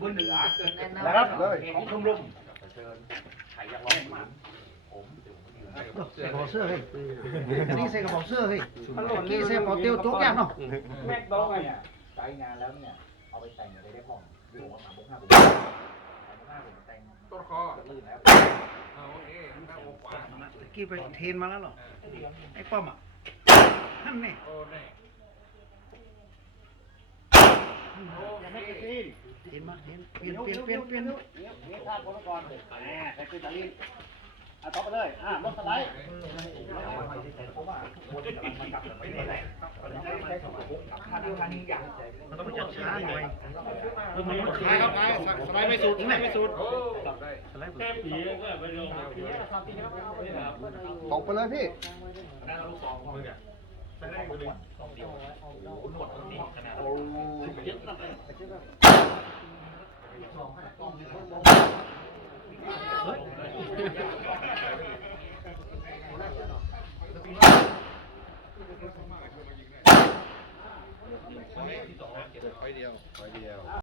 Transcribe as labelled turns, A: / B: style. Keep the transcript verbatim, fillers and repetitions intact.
A: มือเหนือ
B: นะครับเลย
A: ของชมรมเชิญใครอยากลองมาผม
C: ใส่กระบอกเสื้อเฮ้ยนี่ใส่กระบอกเสื้อเฮ้ยนี่ใส่กระบอกเตียวโจ๊กย่างเนาะ
A: แม็กโต๊ะเนี่ยใช้งานแล้วเนี่ยเอาไปแต่งอะไรได้พ่อดูว่าสามบุกห้าบุกห้าบุกแต่ง
D: ต้นคอ
A: ลื่นแล้ว
D: โอเคหน้าอกขวา
C: ตะกี้ไปเทรนมาแล้วเหรอไอ้ป้อมอ่ะนั่นนี่
D: โอ้นี่
B: อย่าให้ไปซีน
C: เทรนมาเทรนเปลี่ยนเปลี่ยนเปลี่ยนเปลี่ยน
B: นี่ท่าโพลก่อนแหมใส่คือตะลินอ่ะต่อไปเลยอ่ะลดสไลด์
C: มันต้องจัดช้าหน่อย
B: สไลด์ครับสไลด์ไม่สุดสไลด์ไม่สุด
D: โอ้ได้
E: แค่ผีก็ไปลง
B: ตกไปเลยพี่
C: เฮ้ย
D: ไปเดียวไปเดียว